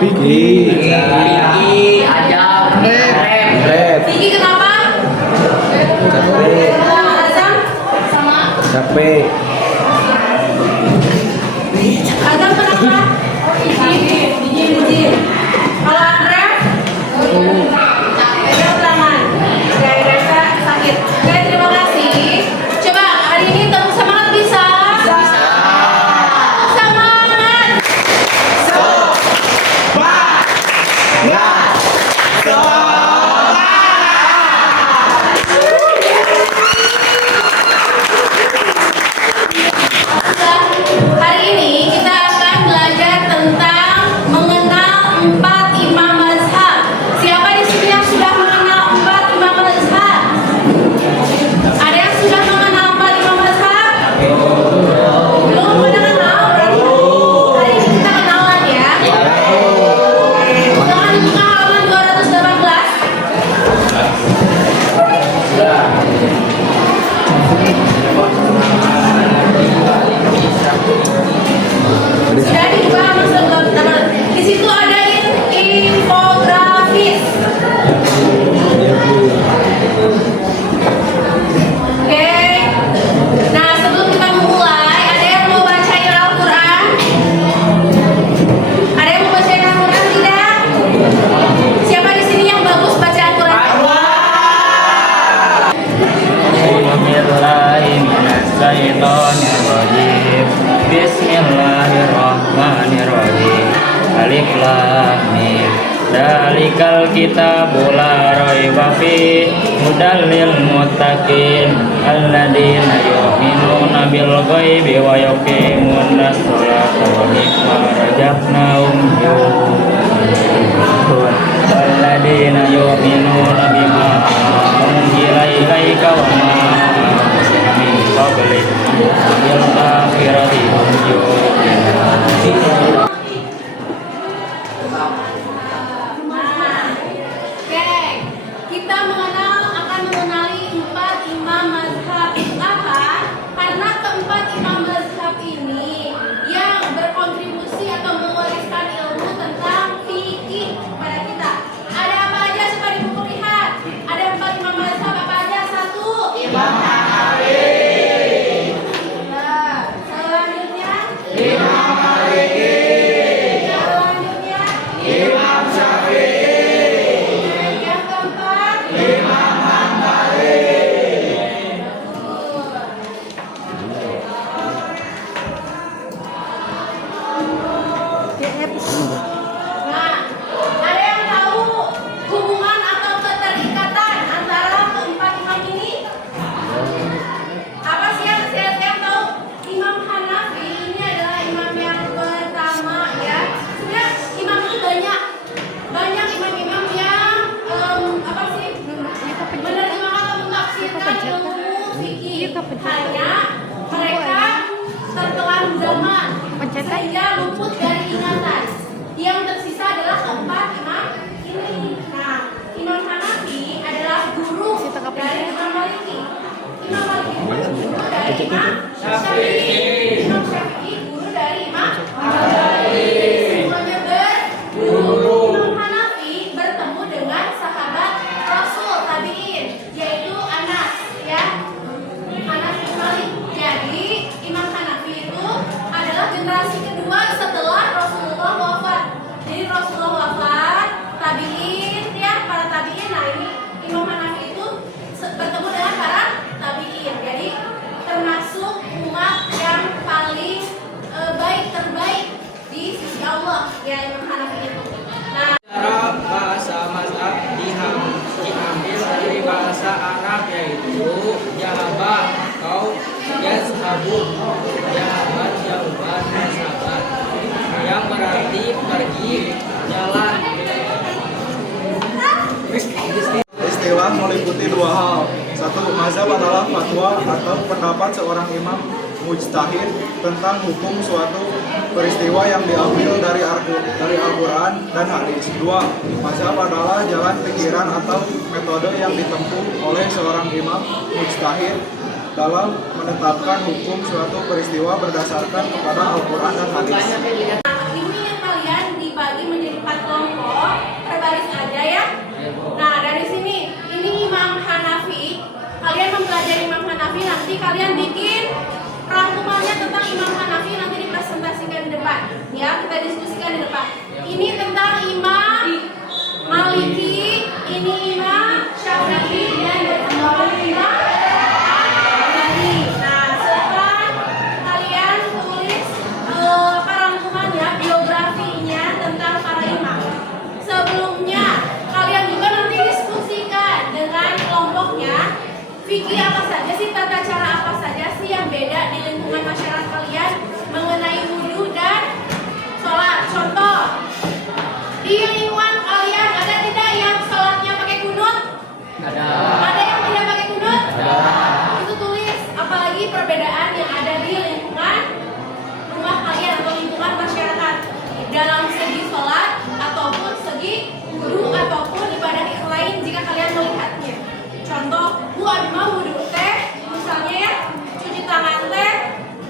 Vicky. Ajam, Red. Vicky kenapa? Capek. Azam? Sama. Capek. Azam kenapa? Izin. Kalau Andre? Capek tangan. Gak rasa sakit. Oke, terima kasih. Coba hari ini tepuk semangat bisa? Bisa. Semangat. Hari ini kita akan belajar tentang mengenal 4 imam mazhab. Siapa di sini yang sudah mengenal 4 imam mazhab? Ada yang sudah mengenal 4 imam mazhab? Belum pada kenal? Hari ini kita kenalan ya. Jangan dibuka halaman 218. Sudah dibuka halaman 218. Di situ ada infografis. Oke. Nah, sebelum kita memulai, ada yang mau bacain Al-Quran? Ada yang mau bacain Al-Quran tidak? Siapa di sini yang bagus baca Al-Quran? Bismillahirrahmanirrahim. Bismillahirrahmanirrahim. Alif lam mim. Dalikal kitabul la raiba fihi hudal lil muttaqin alladzina yu'minuna bil ghaibi wa yuqimuna sholata wa mimma razaqnahum yunfiqun alladzina yu'minuna bima unzila ilaika wa ma min qablik bil akhirati hum yuqinun. Oke, kita akan mengenali 4 imam mazhab. Apa? Karena keempat imam mazhab ini yang berkontribusi atau mewariskan ilmu tentang fikih kepada kita. Ada apa aja? Coba di buku lihat. Ada 4 imam mazhab apa aja? 1. Imam Hanafi. Selanjutnya Imam Maliki. Selanjutnya Imam Syafi'i. Yang keempat Imam Hambali. Nah, ada yang tahu hubungan atau keterikatan antara keempat imam ini? Apa sih yang saya tahu? Imam Hanafi ini adalah imam yang pertama ya. Sebenarnya imam itu banyak imam-imam yang apa sih menerima atau menafsirkan ilmu fikih. Hanya mereka tertelan zaman sehingga luput dari ingatan. Yang tersisa adalah keempat imam ini. Nah, Imam Hanafi adalah guru dari Imam Maliki. Imam Maliki guru dari Imam Syafi'i. Imam Syafi'i guru dari Imam Hambali. Semuanya berguru. Imam Hanafi bertemu dengan sahabat Rasul tabi'in, yaitu Anas ya. Anas bin Malik. Jadi Imam Hanafi itu adalah generasi kedua setelah Rasulullah wafat. Jadi Rasulullah wafat, tabi'in ya, para tabi'in. Nah, ini Imam Hanafi itu bertemu dengan para tabi'in. Jadi termasuk umat yang paling terbaik di sisi Allah ya, Imam Hanafi itu. Nah, Cara bahasa mazhab diambil dari bahasa Arab, yaitu jahaba atau yazhabu, jahaban jawaban mazhaban, yang berarti pergi jalan. Istilah meliputi 2 hal. 1. Mazhab adalah fatwa atau pendapat seorang imam mujtahid tentang hukum suatu peristiwa yang diambil dari Al-Quran dan hadis. 2. Mazhab adalah jalan pikiran atau metode yang ditempuh oleh seorang imam mujtahid dalam menetapkan hukum suatu peristiwa berdasarkan kepada Al-Quran dan hadis. ini yang kalian dibagi menjadi 4 mempelajari Imam Hanafi, nanti kalian bikin rangkumannya tentang Imam Hanafi, nanti dipresentasikan di depan. Ya, kita diskusikan di depan. Ini tentang Imam Maliki, ini Imam Syafi'i, dan Imam Hanafi. Nah, sekarang kalian tulis rangkumannya, biografinya tentang para imam. Sebelumnya kalian juga nanti diskusikan dengan kelompoknya. Fikih apa saja sih, tata cara apa saja sih yang beda di lingkungan masyarakat kalian mengenai wudhu dan sholat. Contoh, di lingkungan kalian ada tidak yang sholatnya pakai kunut? Ada. Ada yang tidak pakai kunut? Ada. Itu tulis, apalagi perbedaan yang ada di lingkungan rumah kalian atau lingkungan masyarakat dalam segi sholat ataupun segi wudhu ataupun ibadah yang lain jika kalian melihatnya. Contoh, mau wudhu teh, misalnya ya, cuci tangan teh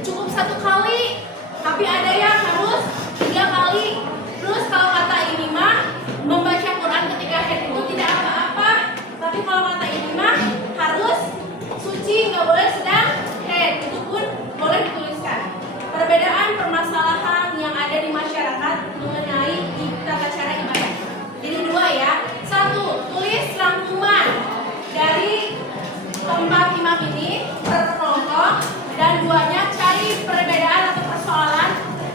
cukup 1 kali, tapi ada yang harus 3 kali. Terus kalau kata ini mah membaca Quran ketika haid itu tidak apa-apa, tapi kalau kata ini mah harus suci, nggak boleh sedang haid, itu pun boleh dituliskan. Perbedaan permasalahan yang ada di masyarakat mengenai tata cara ibadah. Jadi 2 ya. 1, tulis rangkuman dari keempat imam ini per kelompok, dan 2-nya cari perbedaan atau persoalan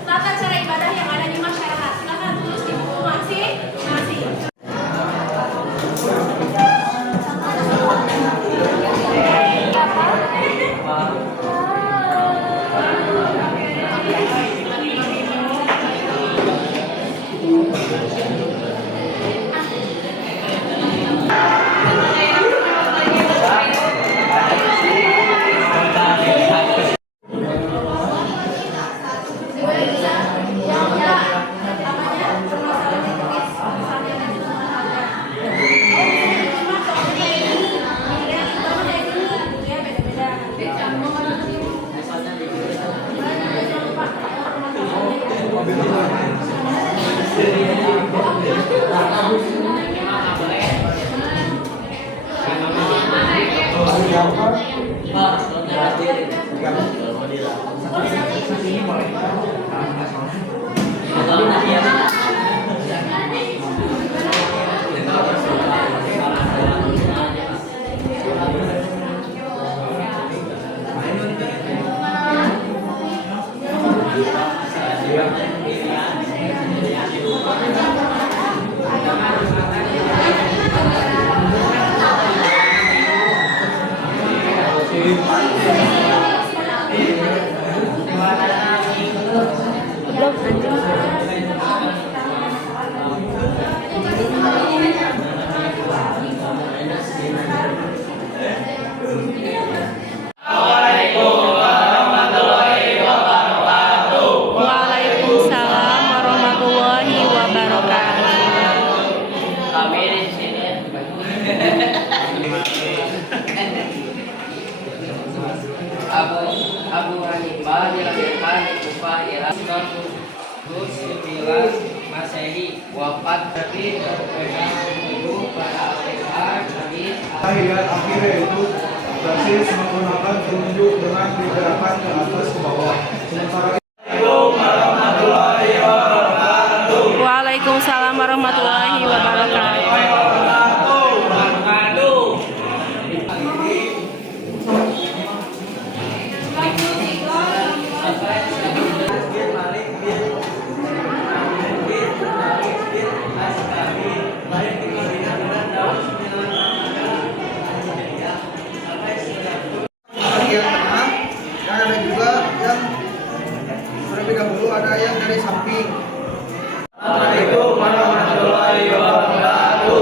tata cara ibadah yang ada di masyarakat. Silakan tulis di buku masing-masing. Waalaikumsalam warahmatullahi wabarakatuh. Kami di sini. Abu Hanifah dilahirkan di Kufah, Irak 109 Masehi, wafat tapi berpegang teguh pada Al-Quran, hadis. Tahiyat akhir yaitu basis menggunakan telunjuk dengan digerakkan ke atas ke bawah. Sementara Waalaikumsalam warahmatullahi wabarakatuh. Yang tengah, dan ada juga yang terlebih dahulu ada yang dari samping. Waalaikumsalam warahmatullahi wabarakatuh.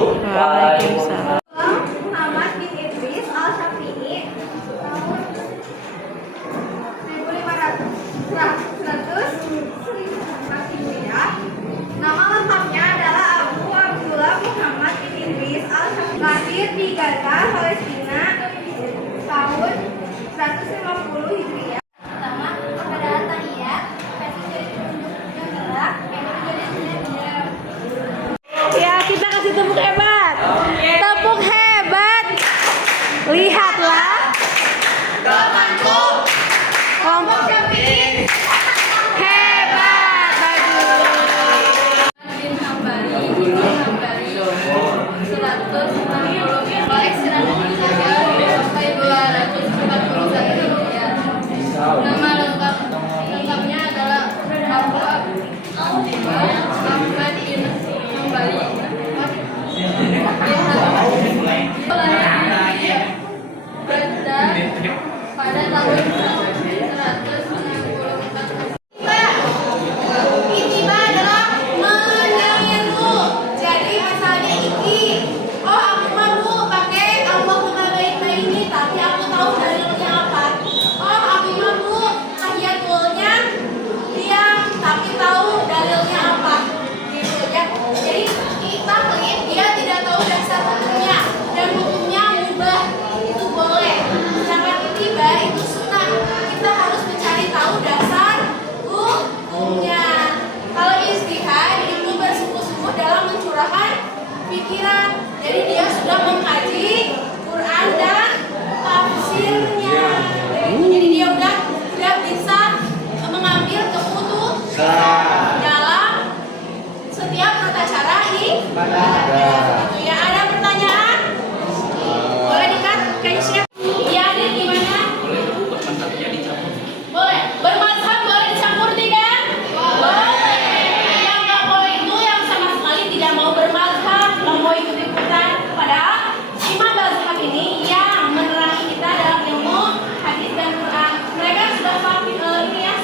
pikiran. Jadi dia sudah mengkaji Quran dan tafsirnya. Jadi dia udah bisa mengambil keputusan dalam setiap tata cara ibadah. Gitu ya. Ada pertanyaan? Boleh dikat? Kayaknya siap. Iya, Adit, gimana? Boleh. Bermazhab boleh dicampur tidak? Boleh. Yang nggak boleh itu yang sama sekali tidak mau bermazhab, nggak mau ikut-ikutan. Padahal imam mazhab ini yang menerangi kita dalam ilmu hadis dan Quran. Mereka sudah paham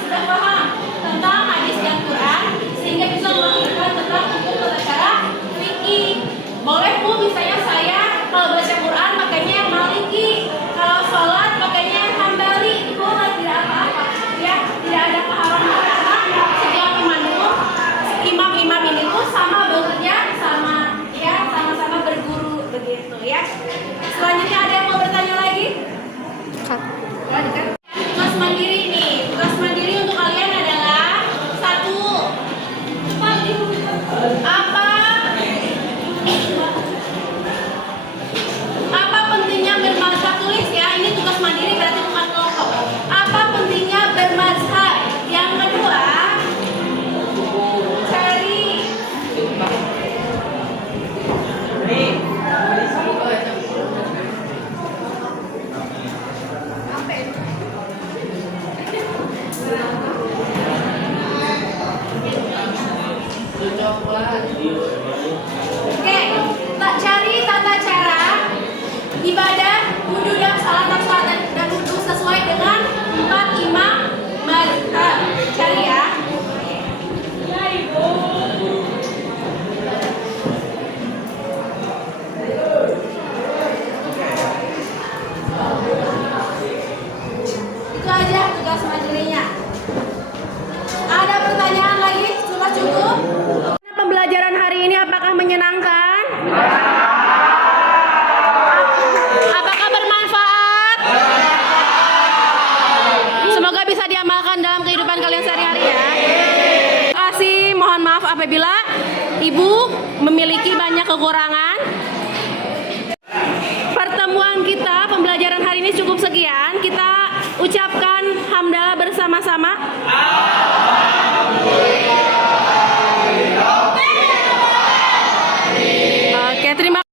sudah paham tentang hadis dan Quran sehingga bisa mengajarkan tentang hukum tata cara fikih. Boleh Bu, misalnya saya kalau baca Quran makanya yang Maliki, kalau sholat makanya yang Hambali, itu boleh, tidak apa-apa. Ya, tidak ada keharusan karena setiap imam ini tuh sama bekerja, sama ya, sama-sama berguru begitu ya. Selanjutnya ada yang mau bertanya lagi? Tugas mandiri nih. Tugas mandiri untuk kalian adalah satu. Apa pentingnya bermazhab? Tulis ya. Ini tugas mandiri berarti bukan kelompok. Apa pentingnya bermazhab? Yang kedua, cari Oke, tak cari tata cara ibadah, wudhu dan salat dan wudhu sesuai dengan 4 imam mazhab. Cari ya. Itu aja tugas mandirinya. Ada pertanyaan lagi? Sudah cukup? Pembelajaran hari ini apakah menyenangkan? Apakah bermanfaat? Semoga bisa diamalkan dalam kehidupan kalian sehari-hari ya. Terima kasih, mohon maaf apabila Ibu memiliki banyak kekurangan. Pertemuan kita, pembelajaran hari ini cukup sekian. Kita ucapkan hamdalah bersama-sama. Oke, terima kasih.